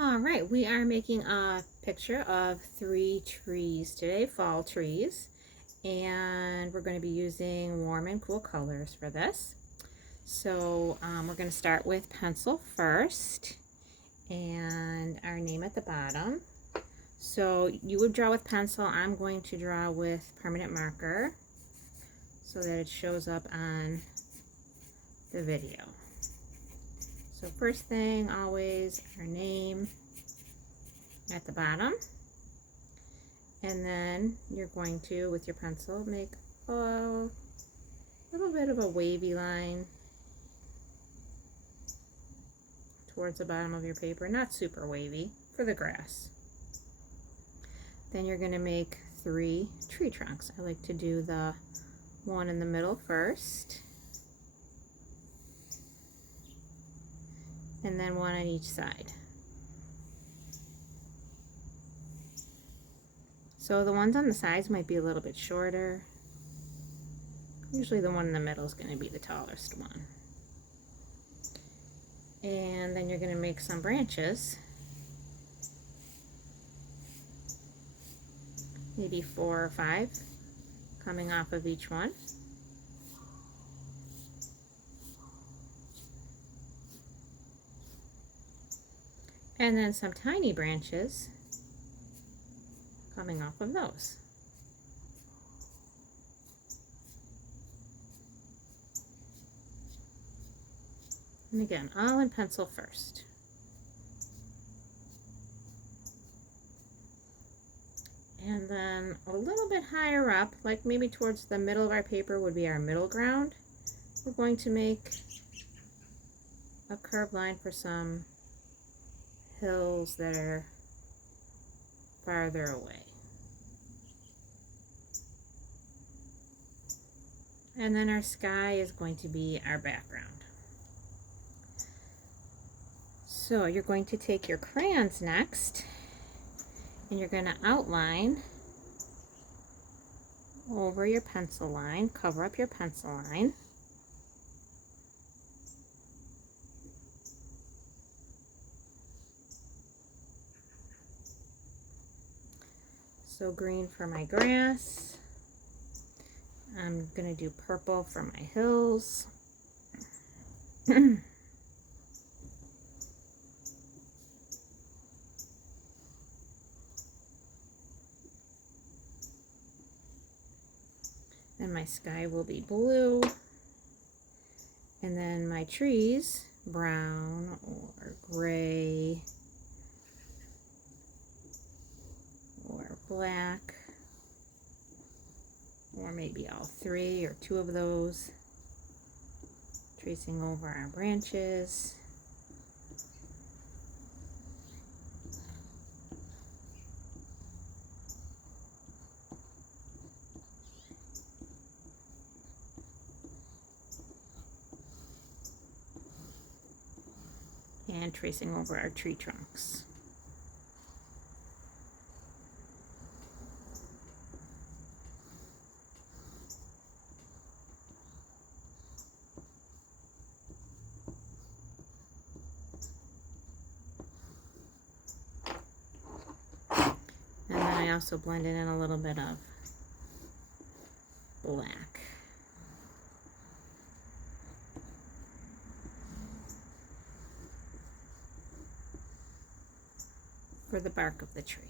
All right, we are making a picture of 3 trees today, fall trees, and we're going to be using warm and cool colors for this. So we're going to start with pencil first and our name at the bottom. So you would draw with pencil. I'm going to draw with permanent marker so that it shows up on the video. So first thing, always our name at the bottom. And then you're going to, with your pencil, make a little bit of a wavy line towards the bottom of your paper. Not super wavy, for the grass. Then you're going to make 3 tree trunks. I like to do the one in the middle first, and then one on each side. So the ones on the sides might be a little bit shorter. Usually the one in the middle is going to be the tallest one. And then you're going to make some branches. Maybe 4 or 5 coming off of each one. And then some tiny branches coming off of those. And again, all in pencil first. And then a little bit higher up, like maybe towards the middle of our paper would be our middle ground, we're going to make a curved line for some hills that are farther away. And then our sky is going to be our background. So you're going to take your crayons next, and you're going to outline over your pencil line, cover up your pencil line. So green for my grass. I'm going to do purple for my hills. And my sky will be blue. And then my trees, brown or gray or black, or maybe all 3 or 2 of those. Tracing over our branches. And tracing over our tree trunks. And then I also blended in a little bit of black. For the bark of the tree.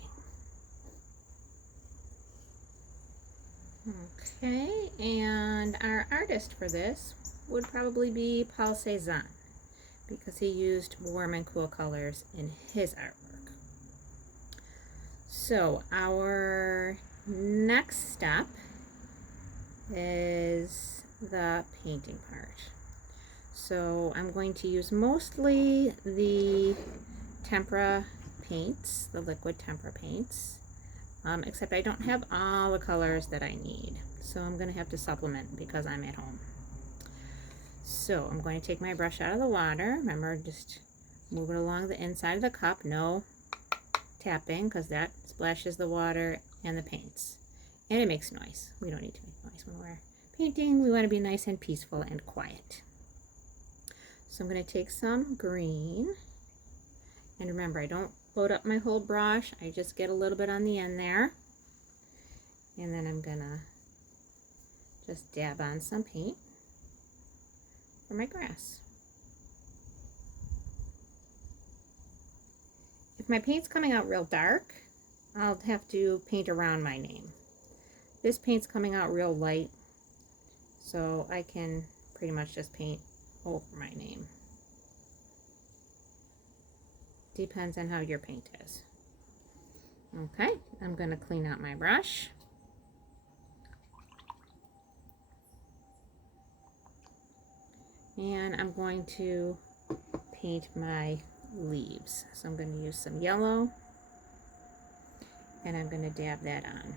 Okay, and our artist for this would probably be Paul Cezanne, because he used warm and cool colors in his artwork. So our next step is the painting part. So I'm going to use mostly the tempera paints, the liquid tempera paints, except I don't have all the colors that I need, so I'm going to have to supplement because I'm at home. So I'm going to take my brush out of the water. Remember, just move it along the inside of the cup, no tapping, because that splashes the water and the paints, and it makes noise. We don't need to make noise when we're painting. We want to be nice and peaceful and quiet. So I'm going to take some green And remember, I don't load up my whole brush. I just get a little bit on the end there. And then I'm gonna just dab on some paint for my grass. If my paint's coming out real dark, I'll have to paint around my name. This paint's coming out real light, so I can pretty much just paint over my name. Depends on how your paint is. Okay, I'm going to clean out my brush. And I'm going to paint my leaves. So I'm going to use some yellow, and I'm going to dab that on.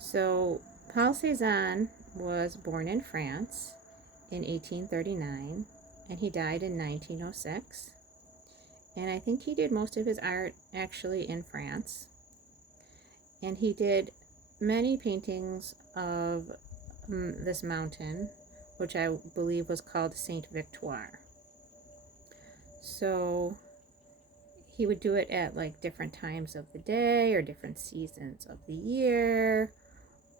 So Paul Cezanne was born in France in 1839, and he died in 1906. And I think he did most of his art actually in France. And he did many paintings of this mountain, which I believe was called St Victoire. So he would do it at like different times of the day or different seasons of the year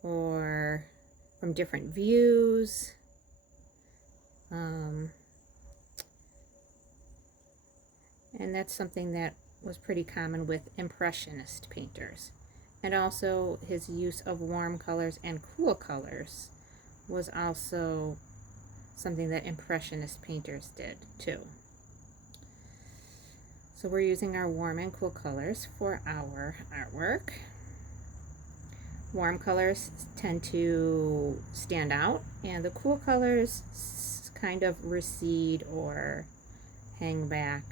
or from different views. And that's something that was pretty common with Impressionist painters. And also his use of warm colors and cool colors was also something that Impressionist painters did too. So we're using our warm and cool colors for our artwork. Warm colors tend to stand out, and the cool colors kind of recede or hang back.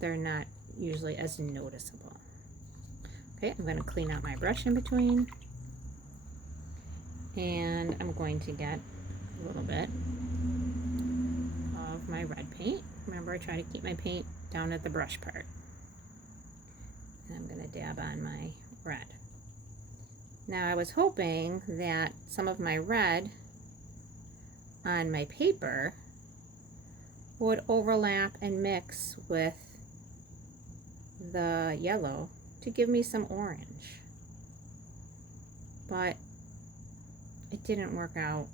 They're not usually as noticeable. Okay, I'm going to clean out my brush in between, and I'm going to get a little bit of my red paint. Remember, I try to keep my paint down at the brush part. And I'm going to dab on my red. Now I was hoping that some of my red on my paper would overlap and mix with the yellow to give me some orange, but it didn't work out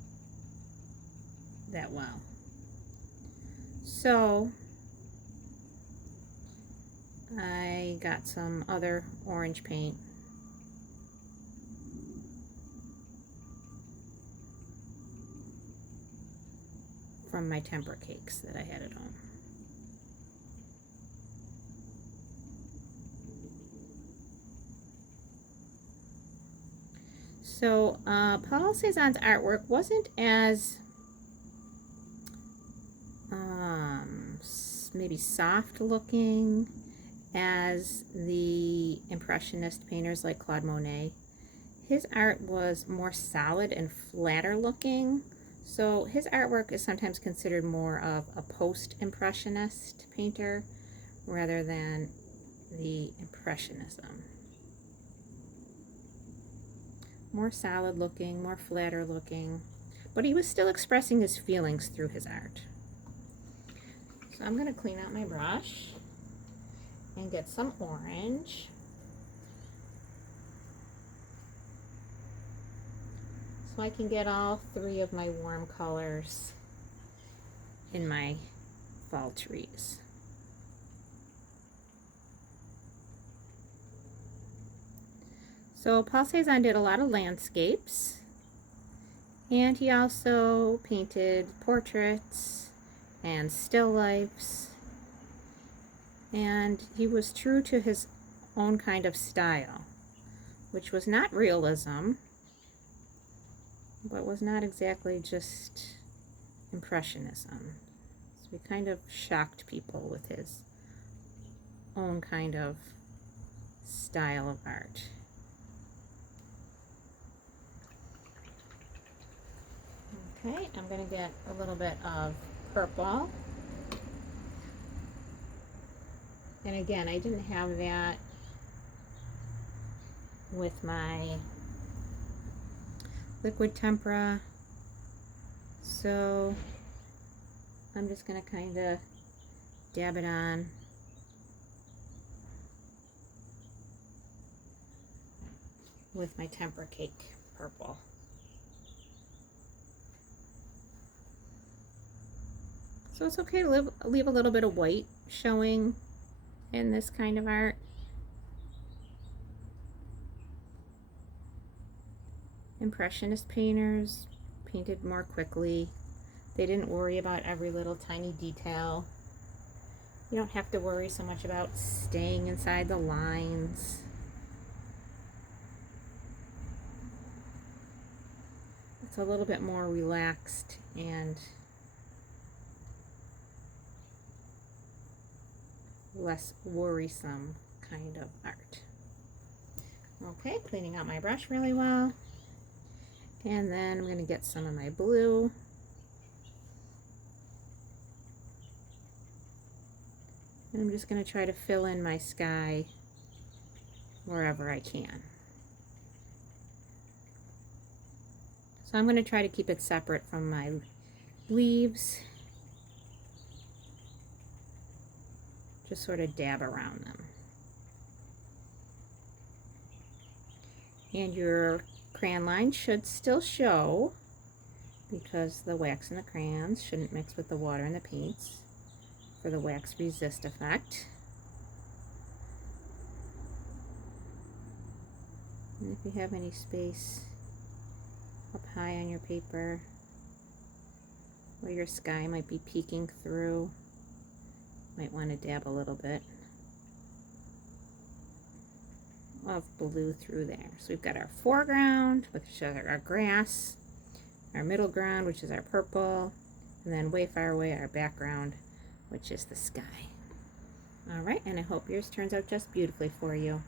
that well. So I got some other orange paint from my tempera cakes that I had at home. So Paul Cezanne's artwork wasn't as maybe soft looking as the Impressionist painters like Claude Monet. His art was more solid and flatter looking, so his artwork is sometimes considered more of a post-Impressionist painter rather than the Impressionism. More solid looking, more flatter looking, but he was still expressing his feelings through his art. So I'm going to clean out my brush and get some orange. So I can get all three of my warm colors in my fall trees. So Paul Cezanne did a lot of landscapes, and he also painted portraits and still lifes, and he was true to his own kind of style, which was not realism, but was not exactly just Impressionism. So he kind of shocked people with his own kind of style of art. Okay, I'm going to get a little bit of purple. And again, I didn't have that with my liquid tempera, so I'm just going to kind of dab it on. With my Tempera Cake purple. So it's okay to leave a little bit of white showing in this kind of art. Impressionist painters painted more quickly. They didn't worry about every little tiny detail. You don't have to worry so much about staying inside the lines. It's a little bit more relaxed and less worrisome kind of art. Okay, cleaning out my brush really well. And then I'm going to get some of my blue. And I'm just going to try to fill in my sky wherever I can. So I'm going to try to keep it separate from my leaves. Just sort of dab around them. And your crayon line should still show because the wax in the crayons shouldn't mix with the water and the paints for the wax resist effect. And if you have any space up high on your paper where your sky might be peeking through, might want to dab a little bit of blue through there. So we've got our foreground, which is our grass, our middle ground, which is our purple, and then way far away our background, which is the sky. All right, and I hope yours turns out just beautifully for you.